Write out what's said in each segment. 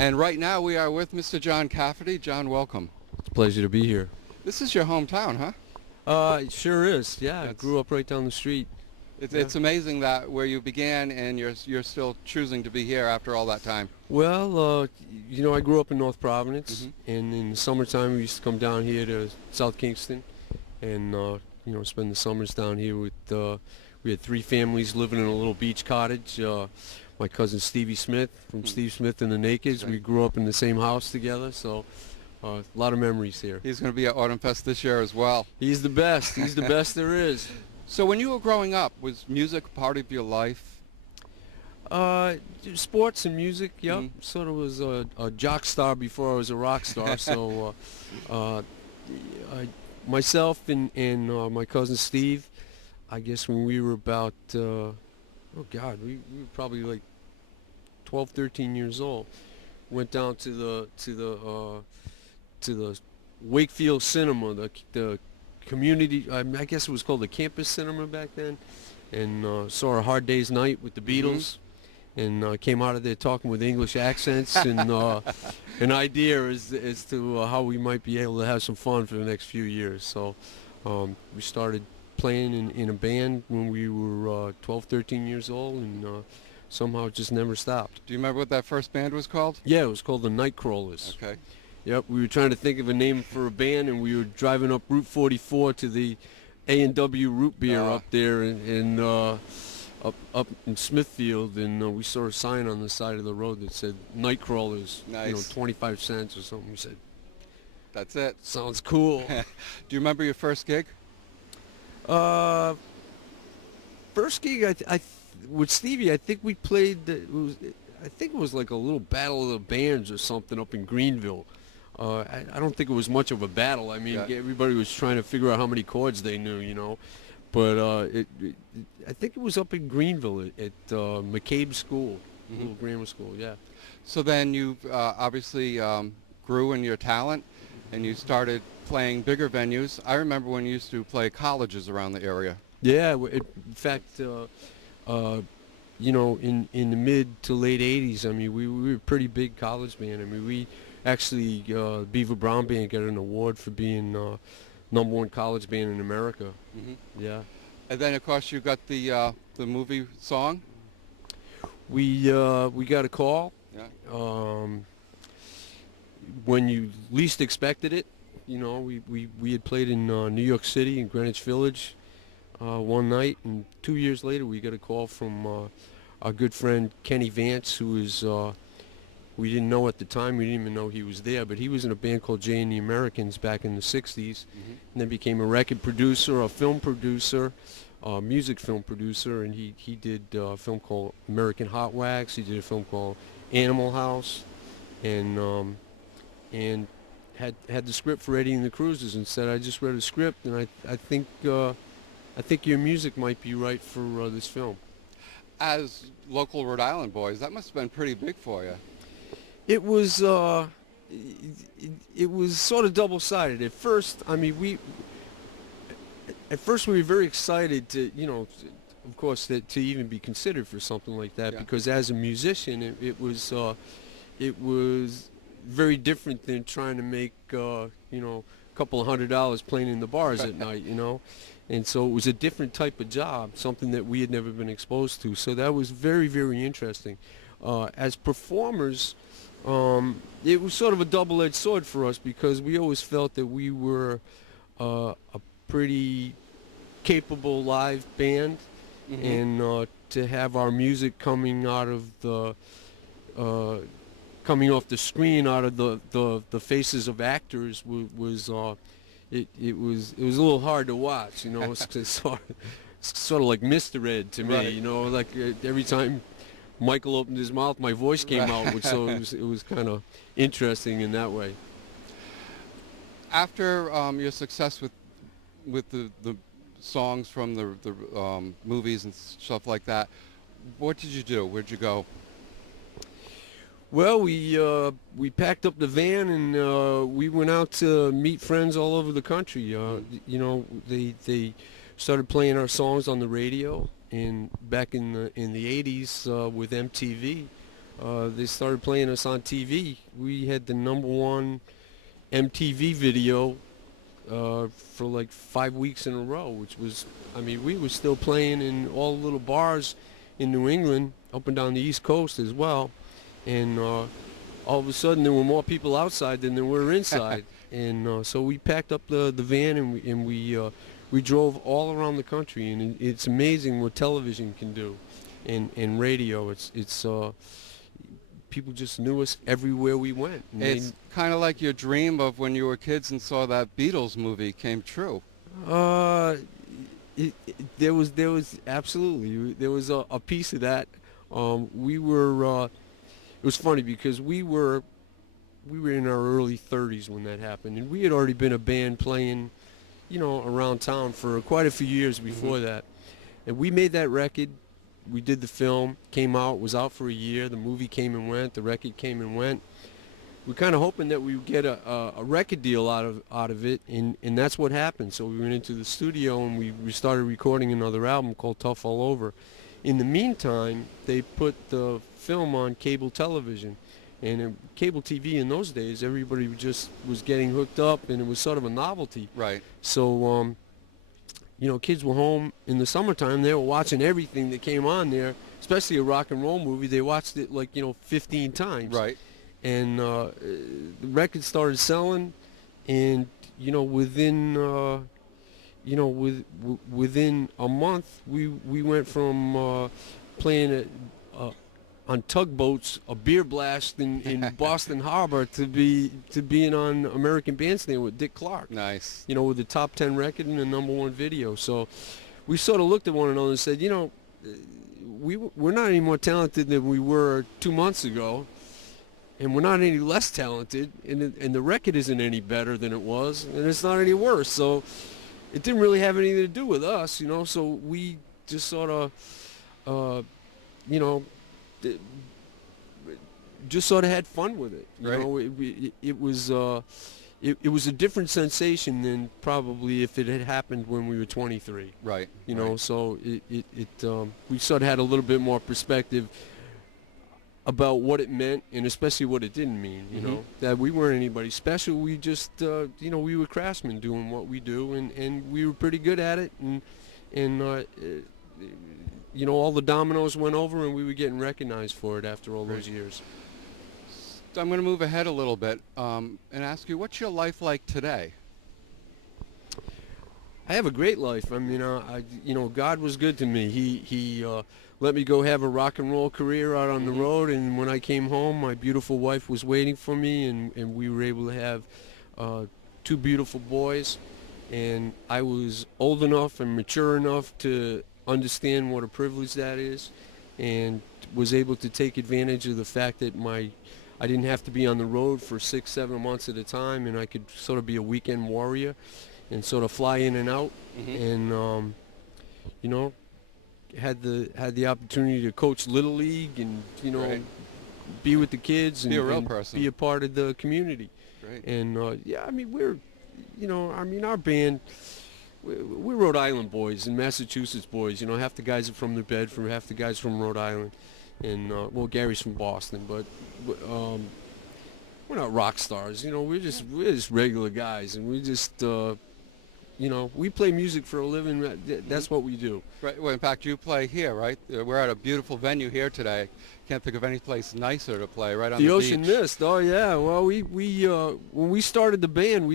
And right now we are with Mr. John Cafferty. John, welcome. It's a pleasure to be here. This is your hometown, huh? It sure is. Yeah, I grew up right down the street. It's amazing that where you began and you're still choosing to be here after all that time. Well, I grew up in North Providence, and in the summertime we used to come down here to South Kingston, and spend the summers down here with. We had three families living in a little beach cottage. My cousin Stevie Smith from Steve Smith and the Nakeds. We grew up in the same house together, so a lot of memories here. He's going to be at Autumnfest this year as well. He's the best. He's the best there is. So when you were growing up, was music part of your life? Sports and music, yep. Sort of was a jock star before I was a rock star. So myself and my cousin Steve, I guess when we were about, we were probably like 12, 13 years old, went down to the Wakefield Cinema, the community, I guess it was called the campus cinema back then, and saw A Hard Day's Night with the Beatles, and came out of there talking with English accents and an idea as to how we might be able to have some fun for the next few years. So we started playing in a band when we were 12, 13 years old, and somehow it just never stopped. Do you remember what that first band was called? Yeah, it was called the Nightcrawlers. Okay. Yep, we were trying to think of a name for a band, and we were driving up Route 44 to the A&W Root Beer up there in up in Smithfield, and we saw a sign on the side of the road that said Nightcrawlers, nice. 25 cents or something. We said, that's it. Sounds cool. Do you remember your first gig? First gig, with Stevie, I think we played. I think it was like a little battle of the bands or something up in Greenville. I don't think it was much of a battle. I mean, everybody was trying to figure out how many chords they knew, But I think it was up in Greenville at McCabe School, little grammar school. Yeah. So then you obviously grew in your talent, and you started playing bigger venues. I remember when you used to play colleges around the area. Yeah. In fact, in the mid to late 80s, I mean, we were a pretty big college band. I mean, we actually, Beaver Brown Band got an award for being #1 college band in America. Yeah. And then, of course, you got the movie song. We got a call. Yeah. When you least expected it. We had played in New York City in Greenwich Village one night, and 2 years later we got a call from our good friend Kenny Vance, who is, we didn't know at the time, we didn't even know he was there, but he was in a band called Jay and the Americans back in the 60s, and then became a record producer, a film producer, music film producer, and he did a film called American Hot Wax, he did a film called Animal House, and had the script for Eddie and the Cruisers, and said, I just read a script, and I think your music might be right for this film. As local Rhode Island boys, that must have been pretty big for you. It was sort of double-sided. At first, I mean, we were very excited to, of course, to even be considered for something like that, because as a musician, it was very different than trying to make a couple of $100 playing in the bars at night, and so it was a different type of job, something that we had never been exposed to. So that was very, very interesting. As performers, it was sort of a double-edged sword for us, because we always felt that we were a pretty capable live band, and to have our music coming out of coming off the screen, out of the faces of actors was it was a little hard to watch, It's sort of like Mr. Ed to me, like every time Michael opened his mouth, my voice came out, so it was kind of interesting in that way. After your success with the songs from the movies and stuff like that, what did you do? Where'd you go? Well, we packed up the van, and we went out to meet friends all over the country. They started playing our songs on the radio, and back in the 80s with MTV, they started playing us on TV. We had the #1 MTV video for like 5 weeks in a row, which was, I mean, we were still playing in all the little bars in New England, up and down the East Coast as well. And all of a sudden there were more people outside than there were inside. And so we packed up the van and we drove all around the country. And it's amazing what television can do, and radio. It's people just knew us everywhere we went. And It's kind of like your dream of when you were kids and saw that Beatles movie came true. There was absolutely, there was a piece of that. We were it was funny because we were in our early 30s when that happened, and we had already been a band playing, around town for quite a few years before that. And we made that record. We did the film, came out, was out for a year. The movie came and went. The record came and went. We're kind of hoping that we would get a record deal out of it, and that's what happened. So we went into the studio and we started recording another album called Tough All Over. In the meantime, they put the film on cable television, and cable TV in those days, everybody just was getting hooked up, and it was sort of a novelty. Right. So kids were home in the summertime. They were watching everything that came on there, especially a rock and roll movie. They watched it 15 times. Right. And the record started selling, and within within a month we went from playing on tugboats, a beer blast in Boston Harbor, to being on American Bandstand with Dick Clark. Nice. With the top 10 record and the #1 video. So we sort of looked at one another and said, we're not any more talented than we were 2 months ago, and we're not any less talented, and the record isn't any better than it was, and it's not any worse. So it didn't really have anything to do with us, so we just sort of, just sort of had fun with it. Right. It was a different sensation than probably if it had happened when we were 23. Right. Right. So we sort of had a little bit more perspective about what it meant, and especially what it didn't mean. That we weren't anybody special. We just we were craftsmen doing what we do, and we were pretty good at it, and all the dominoes went over, and we were getting recognized for it after all those years. So I'm going to move ahead a little bit and ask you, what's your life like today? I have a great life. I mean, God was good to me. He let me go have a rock and roll career out on the road, and when I came home, my beautiful wife was waiting for me, and we were able to have 2 beautiful boys, and I was old enough and mature enough to understand what a privilege that is, and was able to take advantage of the fact that I didn't have to be on the road for 6-7 months at a time, and I could sort of be a weekend warrior and sort of fly in and out, and had the opportunity to coach Little League, and Right. be with the kids, and Be a real and person. be a part of the community. Great. And I mean, our band, we're Rhode Island boys and Massachusetts boys. Half the guys are from New Bedford, half the guys from Rhode Island, and Gary's from Boston. But we're not rock stars. We're just regular guys, and we just we play music for a living. That's what we do. Right. Well, in fact, you play here, right? We're at a beautiful venue here today. Can't think of any place nicer to play, right on the Ocean beach. Mist. Oh yeah. Well, we when we started the band,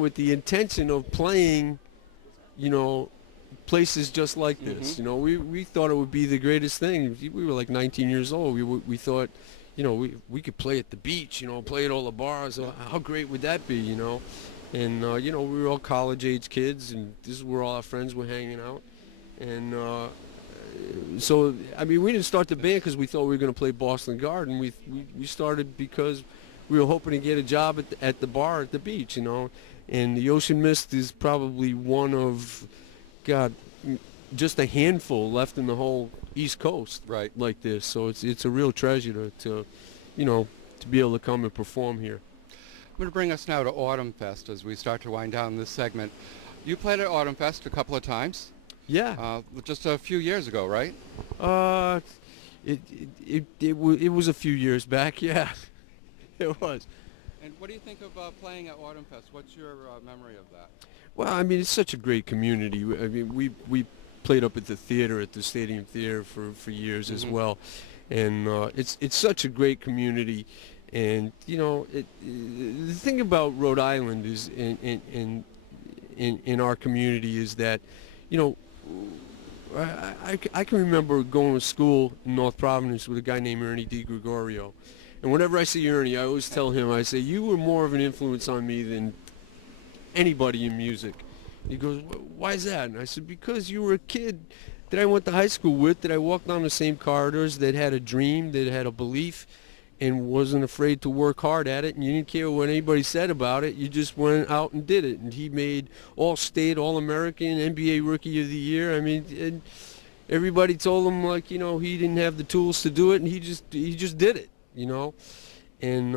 with the intention of playing, places just like this. We thought it would be the greatest thing. We were like 19 years old. We thought, we could play at the beach. Play at all the bars. How great would that be? And we were all college-age kids, and this is where all our friends were hanging out. And so, I mean, we didn't start the band because we thought we were going to play Boston Garden. We started because we were hoping to get a job at the bar at the beach, And the Ocean Mist is probably one of, just a handful left in the whole East Coast, Right. like this. So it's a real treasure to be able to come and perform here. I'm going to bring us now to Autumnfest as we start to wind down this segment. You played at Autumnfest a couple of times. Yeah. Just a few years ago, right? It was a few years back, yeah. It was. And what do you think of playing at Autumnfest? What's your memory of that? Well, I mean, it's such a great community. I mean, we played up at the theater, at the Stadium Theater for years as well, and it's such a great community. And you know, the thing about Rhode Island is in our community is that, you know, I can remember going to school in North Providence with a guy named Ernie DiGregorio. And whenever I see Ernie, I always tell him, I say, you were more of an influence on me than anybody in music. He goes, why is that? And I said, because you were a kid that I went to high school with, that I walked down the same corridors, that had a dream, that had a belief, and wasn't afraid to work hard at it, and you didn't care what anybody said about it. You just went out and did it. And he made All-State, All-American, NBA Rookie of the Year. I mean, and everybody told him, like, you know, he didn't have the tools to do it, and he just did it, you know. And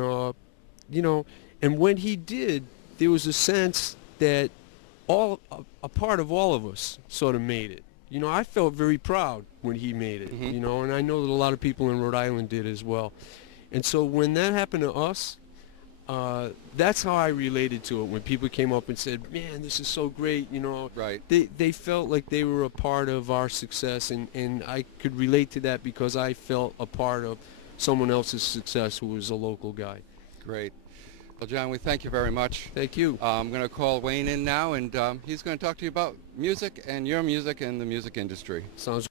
you know, and when he did, there was a sense that a part of all of us sort of made it. You know, I felt very proud when he made it, you know, and I know that a lot of people in Rhode Island did as well. And so when that happened to us, that's how I related to it. When people came up and said, man, this is so great, you know, Right. they felt like they were a part of our success, and I could relate to that because I felt a part of someone else's success who was a local guy. Great. Well, John, we thank you very much. Thank you. I'm going to call Wayne in now, and he's going to talk to you about music and your music and the music industry. Sounds